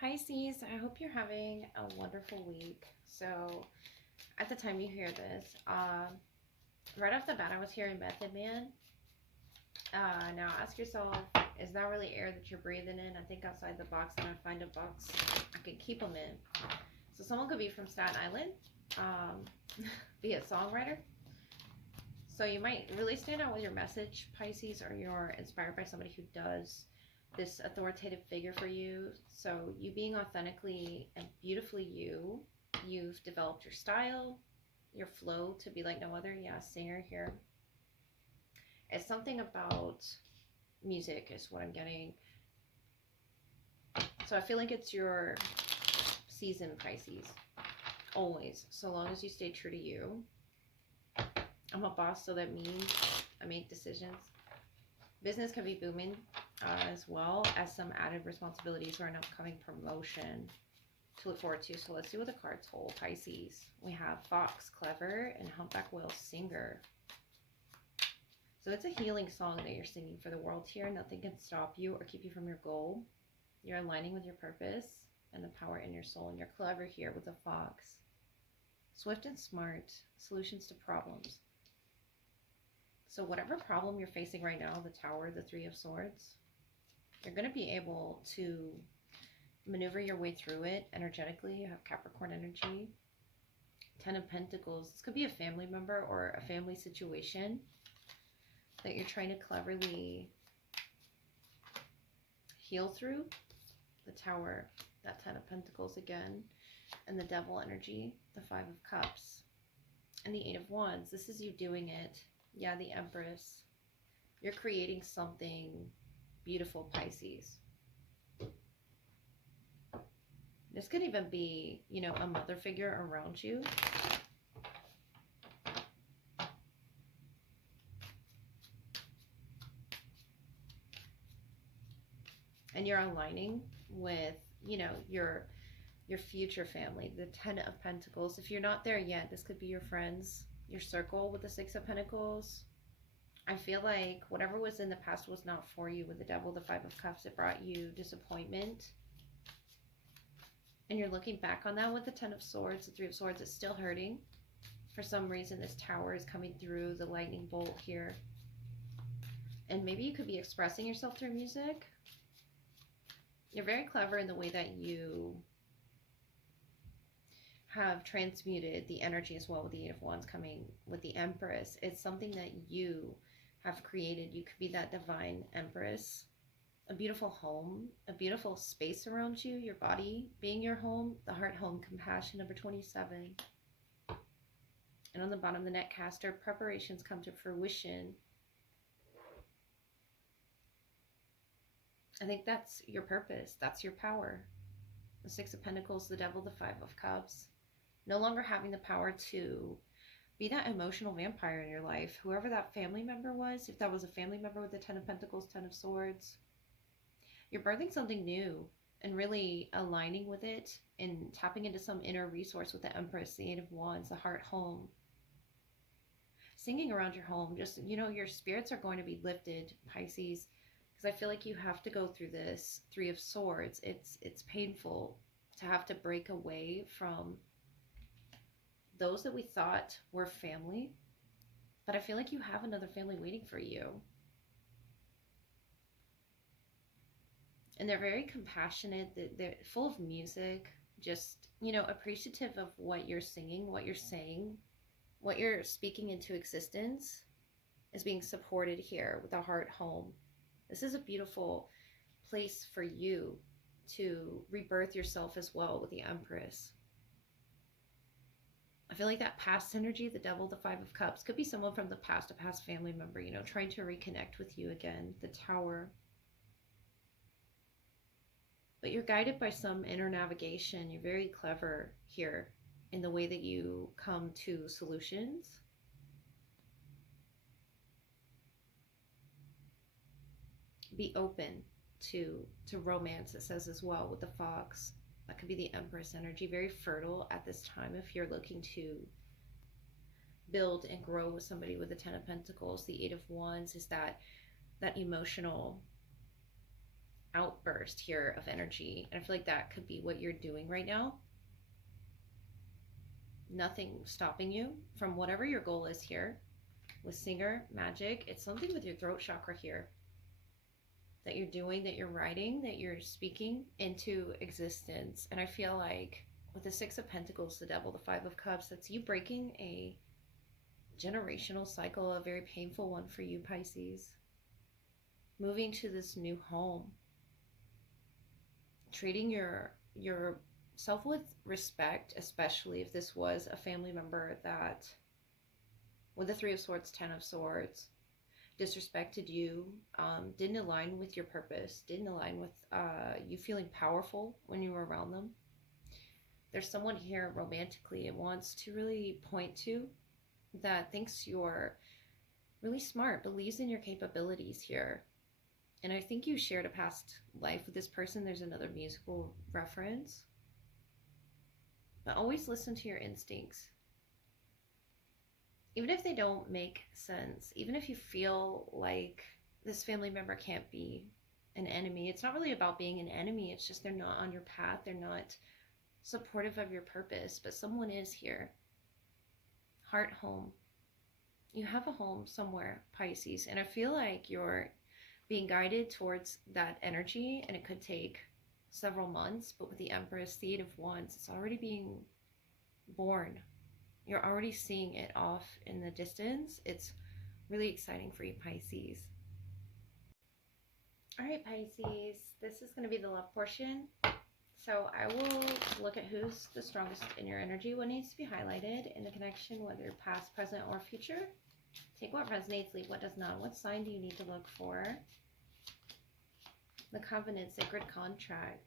Pisces, I hope you're having a wonderful week. So, at the time you hear this, right off the bat, I was hearing Method Man. Now ask yourself, is that really air that you're breathing in? I think outside the box, and I find a box I can keep them in. So, someone could be from Staten Island, be a songwriter. So, you might really stand out with your message, Pisces, or you're inspired by somebody who does this authoritative figure for you. So you being authentically and beautifully you, you've developed your style, your flow to be like no other. Yeah, singer here. It's something about music is what I'm getting. So I feel like it's your season, Pisces. Always. So long as you stay true to you. I'm a boss, so that means I make decisions. Business can be booming as well as some added responsibilities or an upcoming promotion to look forward to. So let's see what the cards hold, Pisces. We have Fox, Clever, and Humpback Whale, Singer. So it's a healing song that you're singing for the world here. Nothing can stop you or keep you from your goal. You're aligning with your purpose and the power in your soul. And you're clever here with the Fox. Swift and smart, solutions to problems. So whatever problem you're facing right now, the Tower, the Three of Swords, you're going to be able to maneuver your way through it energetically. You have Capricorn energy. Ten of Pentacles. This could be a family member or a family situation that you're trying to cleverly heal through. The Tower, that Ten of Pentacles again. And the Devil energy, the Five of Cups. And the Eight of Wands. This is you doing it. Yeah, the Empress. You're creating something beautiful, Pisces. This could even be, you know, a mother figure around you. And you're aligning with, you know, your future family, the Ten of Pentacles. If you're not there yet, this could be your friends, your circle with the Six of Pentacles. I feel like whatever was in the past was not for you with the Devil, the Five of Cups. It brought you disappointment. And you're looking back on that with the Ten of Swords, the Three of Swords. It's still hurting. For some reason, this Tower is coming through, the lightning bolt here. And maybe you could be expressing yourself through music. You're very clever in the way that you have transmuted the energy as well with the Eight of Wands coming with the Empress. It's something that you have created. You could be that divine Empress. A beautiful home, a beautiful space around you, your body being your home, the heart, home, compassion, number 27. And on the bottom, the Netcaster, preparations come to fruition. I think that's your purpose. That's your power. The Six of Pentacles, the Devil, the Five of Cups. No longer having the power to be that emotional vampire in your life. Whoever that family member was, if that was a family member with the Ten of Pentacles, Ten of Swords, you're birthing something new and really aligning with it and tapping into some inner resource with the Empress, the Eight of Wands, the heart, home. Singing around your home, just, you know, your spirits are going to be lifted, Pisces, because I feel like you have to go through this Three of Swords. It's painful to have to break away from those that we thought were family, but I feel like you have another family waiting for you. And they're very compassionate. They're full of music, just, you know, appreciative of what you're singing, what you're saying, what you're speaking into existence is being supported here with the heart, home. This is a beautiful place for you to rebirth yourself as well with the Empress. I feel like that past energy, the Devil, the Five of Cups, could be someone from the past, a past family member, you know, trying to reconnect with you again, the Tower. But you're guided by some inner navigation. You're very clever here in the way that you come to solutions. Be open to romance, it says as well with the Fox. That could be the Empress energy. Very fertile at this time if you're looking to build and grow with somebody with the Ten of Pentacles. The Eight of Wands is that emotional outburst here of energy. And I feel like that could be what you're doing right now. Nothing stopping you from whatever your goal is here. With Singer, Magic, it's something with your throat chakra here that you're doing, that you're writing, that you're speaking into existence. And I feel like with the Six of Pentacles, the Devil, the Five of Cups, that's you breaking a generational cycle, a very painful one for you, Pisces. Moving to this new home. Treating yourself with respect, especially if this was a family member that, with the Three of Swords, Ten of Swords, disrespected you, didn't align with your purpose, didn't align with you feeling powerful when you were around them. There's someone here romantically it wants to really point to that thinks you're really smart, believes in your capabilities here. And I think you shared a past life with this person. There's another musical reference. But always listen to your instincts. Even if they don't make sense, even if you feel like this family member can't be an enemy, it's not really about being an enemy. It's just they're not on your path. They're not supportive of your purpose, but someone is here. Heart home. You have a home somewhere, Pisces, and I feel like you're being guided towards that energy, and it could take several months, but with the Empress, the Eight of Wands, it's already being born. You're already seeing it off in the distance. It's really exciting for you, Pisces. All right, Pisces, this is going to be the love portion. So I will look at who's the strongest in your energy, what needs to be highlighted in the connection, whether past, present, or future. Take what resonates, leave what does not. What sign do you need to look for? The covenant, sacred contract.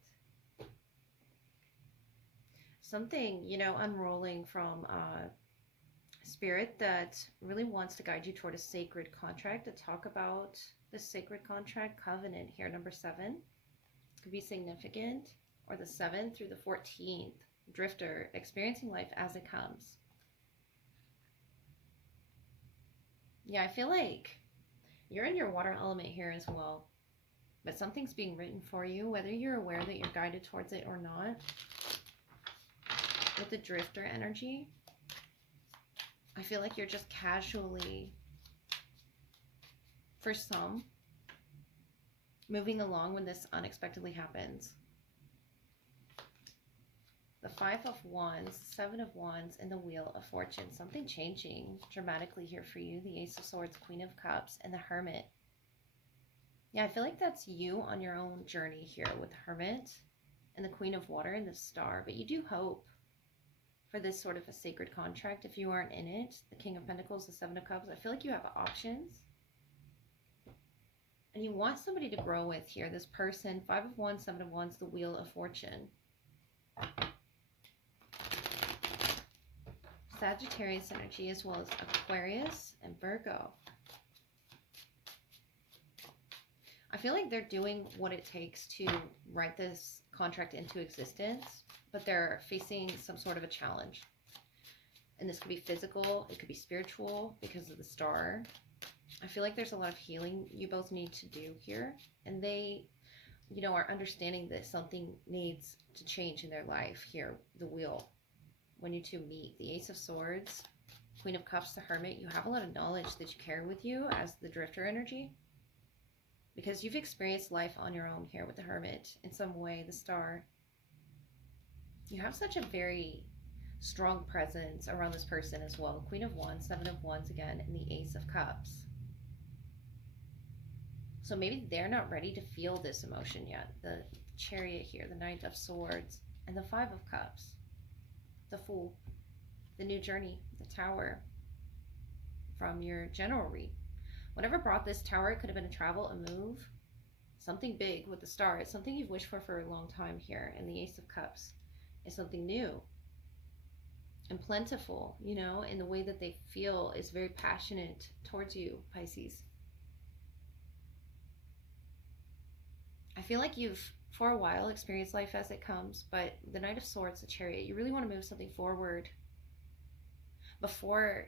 Something, you know, unrolling from spirit that really wants to guide you toward a sacred contract. To talk about the sacred contract, covenant here, number 7. Could be significant. Or the 7th through the 14th. Drifter, experiencing life as it comes. Yeah, I feel like you're in your water element here as well. But something's being written for you, whether you're aware that you're guided towards it or not. With the drifter energy, I feel like you're just casually, for some, moving along when this unexpectedly happens. The Five of Wands, Seven of Wands, and the Wheel of Fortune. Something changing dramatically here for you. The Ace of Swords, Queen of Cups, and the Hermit. Yeah, I feel like that's you on your own journey here with the Hermit and the Queen of Water and the Star. But you do hope for this sort of a sacred contract if you aren't in it. The King of Pentacles, the Seven of Cups. I feel like you have options. And you want somebody to grow with here. This person, Five of Wands, Seven of Wands, the Wheel of Fortune. Sagittarius energy as well as Aquarius and Virgo. I feel like they're doing what it takes to write this contract into existence, but they're facing some sort of a challenge. And this could be physical, it could be spiritual because of the Star. I feel like there's a lot of healing you both need to do here. And they, you know, are understanding that something needs to change in their life here, the Wheel. When you two meet, the Ace of Swords, Queen of Cups, the Hermit, you have a lot of knowledge that you carry with you as the drifter energy. Because you've experienced life on your own here with the Hermit in some way, the Star. You have such a very strong presence around this person as well. Queen of Wands, Seven of Wands again, and the Ace of Cups. So maybe they're not ready to feel this emotion yet. The Chariot here, the Knight of Swords, and the Five of Cups. The Fool, the new journey, the Tower from your general read. Whatever brought this Tower, it could have been a travel, a move, something big with the Star. It's something you've wished for a long time here. And the Ace of Cups is something new and plentiful, you know, in the way that they feel is very passionate towards you, Pisces. I feel like you've, for a while, experienced life as it comes, but the Knight of Swords, the Chariot, you really want to move something forward before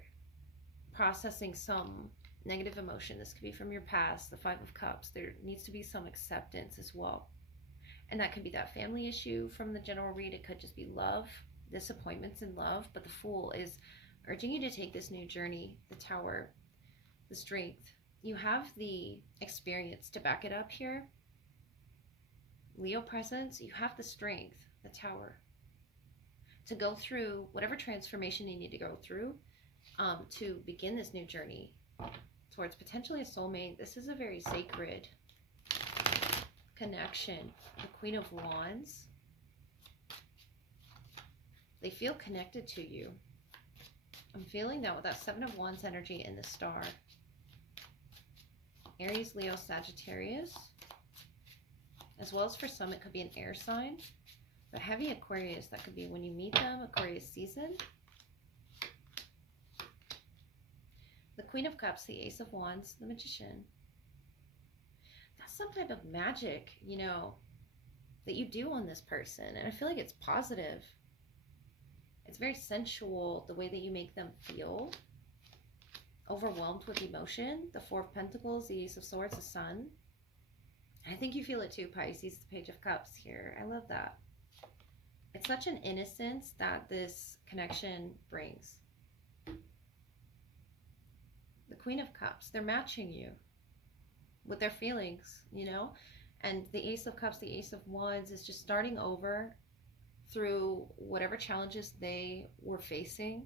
processing some negative emotion. This could be from your past, the Five of Cups. There needs to be some acceptance as well. And that could be that family issue from the general read. It could just be love, disappointments in love. But the Fool is urging you to take this new journey. The Tower, the strength. You have the experience to back it up here. Leo presence, you have the strength, the Tower, to go through whatever transformation you need to go through to begin this new journey towards potentially a soulmate. This is a very sacred connection. The Queen of Wands. They feel connected to you. I'm feeling that with that Seven of Wands energy in the Star. Aries, Leo, Sagittarius. As well as for some, it could be an air sign. But heavy Aquarius, that could be when you meet them, Aquarius season. The Queen of Cups, the Ace of Wands, the Magician. That's some type of magic, you know, that you do on this person. And I feel like it's positive. It's very sensual, the way that you make them feel. Overwhelmed with emotion. The Four of Pentacles, the Ace of Swords, the Sun. I think you feel it too, Pisces, the Page of Cups here. I love that. It's such an innocence that this connection brings. The Queen of Cups, they're matching you with their feelings, you know? And the Ace of Cups, the Ace of Wands is just starting over through whatever challenges they were facing.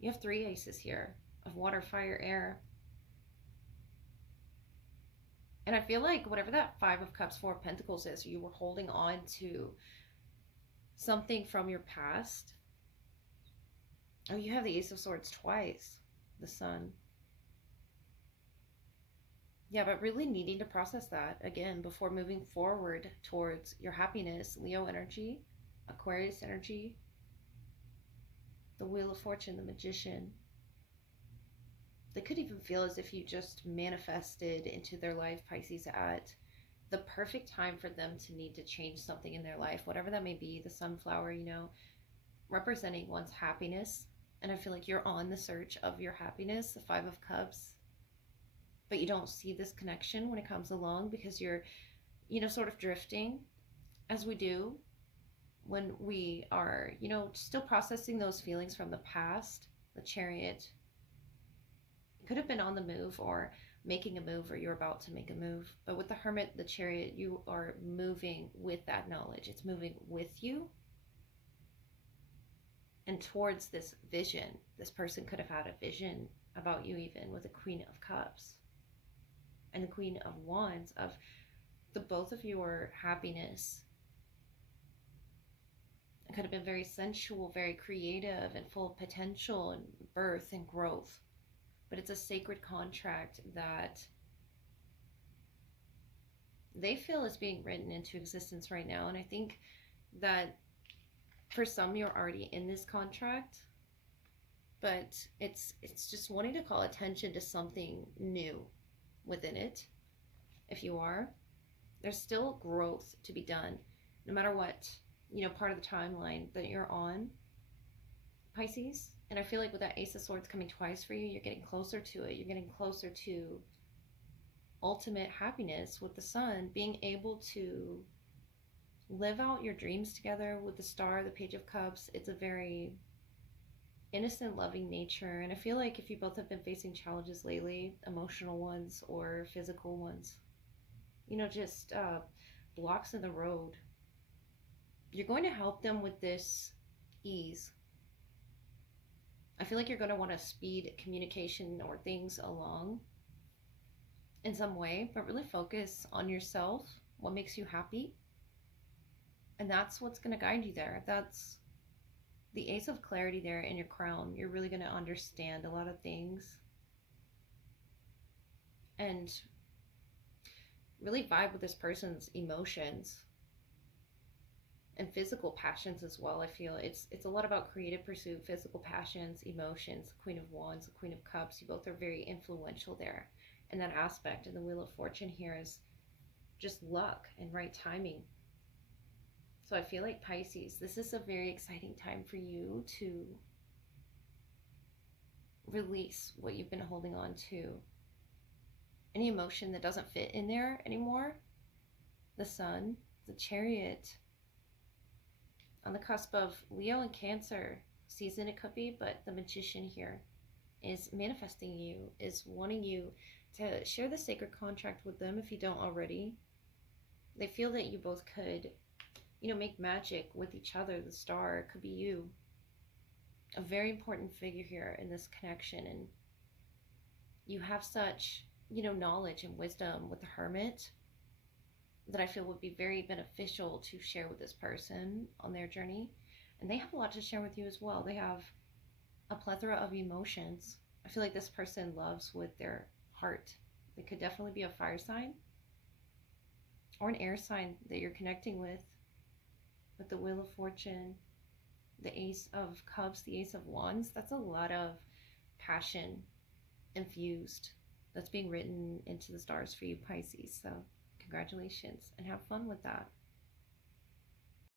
You have three aces here of water, fire, air. And I feel like whatever that Five of Cups, Four of Pentacles is, you were holding on to something from your past. Oh, you have the Ace of Swords twice. The Sun. Yeah, but really needing to process that again before moving forward towards your happiness. Leo energy, Aquarius energy, the Wheel of Fortune, the Magician. They could even feel as if you just manifested into their life, Pisces, at the perfect time for them to need to change something in their life, whatever that may be. The Sunflower, you know, representing one's happiness. And I feel like you're on the search of your happiness, the Five of Cups. But you don't see this connection when it comes along because you're, you know, sort of drifting, as we do when we are, you know, still processing those feelings from the past. The Chariot. Could have been on the move or making a move, or you're about to make a move. But with the Hermit, the Chariot, you are moving with that knowledge. It's moving with you and towards this vision. This person could have had a vision about you even with the Queen of Cups and the Queen of Wands of the both of your happiness. It could have been very sensual, very creative and full of potential and birth and growth. But it's a sacred contract that they feel is being written into existence right now. And I think that for some, you're already in this contract, but it's just wanting to call attention to something new within it. If you are, there's still growth to be done, no matter what, you know, part of the timeline that you're on, Pisces. And I feel like with that Ace of Swords coming twice for you, you're getting closer to it. You're getting closer to ultimate happiness with the Sun, being able to live out your dreams together with the Star, the Page of Cups. It's a very innocent, loving nature. And I feel like if you both have been facing challenges lately, emotional ones or physical ones, you know, just blocks in the road, you're going to help them with this ease. I feel like you're going to want to speed communication or things along in some way, but really focus on yourself, what makes you happy. And that's what's going to guide you there. That's the Ace of Clarity there in your crown. You're really going to understand a lot of things and really vibe with this person's emotions and physical passions as well. I feel it's a lot about creative pursuit, physical passions, emotions. The Queen of Wands, the Queen of Cups, you both are very influential there in that aspect. And the Wheel of Fortune here is just luck and right timing. So I feel like, Pisces, this is a very exciting time for you to release what you've been holding on to. Any emotion that doesn't fit in there anymore. The Sun, the Chariot, on the cusp of Leo and Cancer season it could be, but the Magician here is manifesting you, is wanting you to share the sacred contract with them if you don't already. They feel that you both could, you know, make magic with each other. The Star could be you. A very important figure here in this connection, and you have such, you know, knowledge and wisdom with the Hermit that I feel would be very beneficial to share with this person on their journey. And they have a lot to share with you as well. They have a plethora of emotions. I feel like this person loves with their heart. They could definitely be a fire sign or an air sign that you're connecting with the Wheel of Fortune, the Ace of Cups, the Ace of Wands. That's a lot of passion infused that's being written into the stars for you, Pisces. So congratulations and have fun with that.